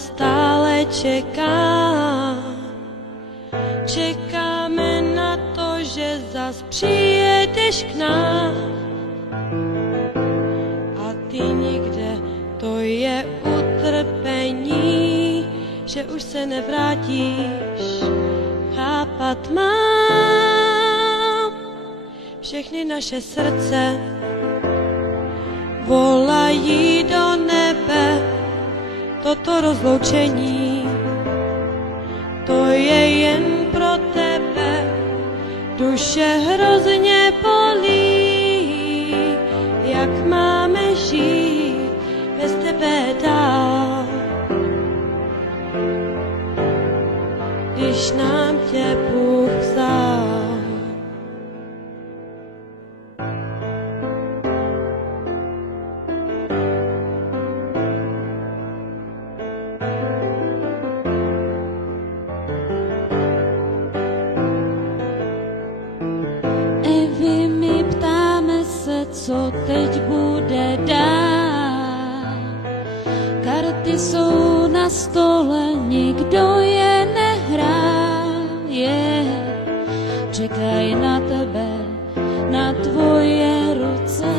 stále čekám. Čekáme na to, že zas přijedeš k nám. A ty nikde, to je utrpení, že už se nevrátíš. Chápat mám, všechny naše srdce volají do nebe. Toto rozloučení, to je jen pro tebe. Duše hrozně bolí, jak máme žít bez tebe dál, když nám tě Bůh vzal. Evi, my ptáme se, co teď bude dál. Karty jsou na stole, nikdo je nehraje. Čekají na tebe, na tvoje ruce,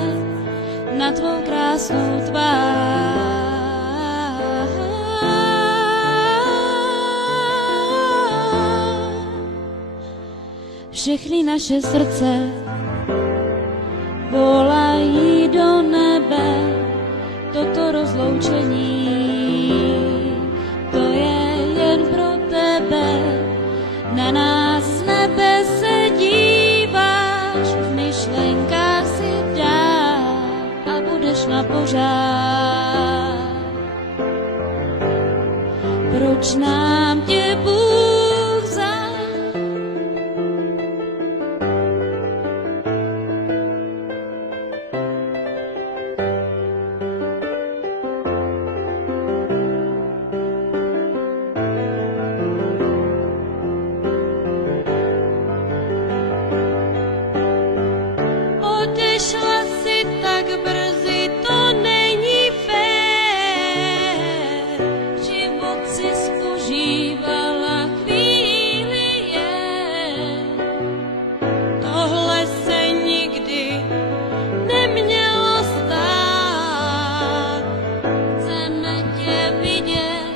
na tvou krásnou tvář. Všechny naše srdce volají do nebe. Toto rozloučení, to je jen pro tebe. Na nás z nebe se díváš, v myšlenkách si dál a budeš na pořád. Proč nám tě Bůh vzal? Odešla si tak brzy, to není fér. Život si užívala chvíli jen. Tohle se nikdy nemělo stát. Chceme tě vidět,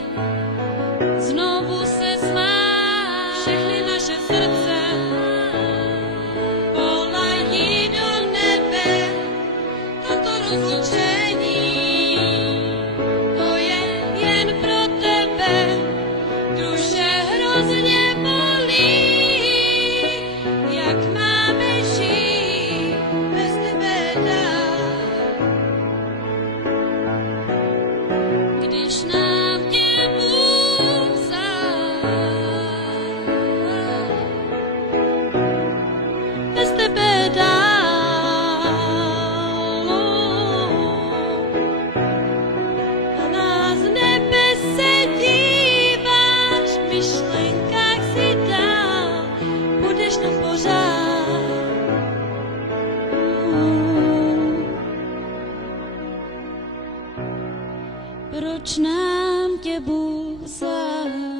znovu se smát. Všechny naše srdce volají do nebe. Toto rozloučení, to je jen pro tebe. Duše hrozně bolí, jak máme žít bez tebe dál, když nám tě Bůh vzal. Bez tebe dál, na nás z nebe se díváš, v myšlenkách si dál, budeš na pořád. Proč nám tě Bůh vzal?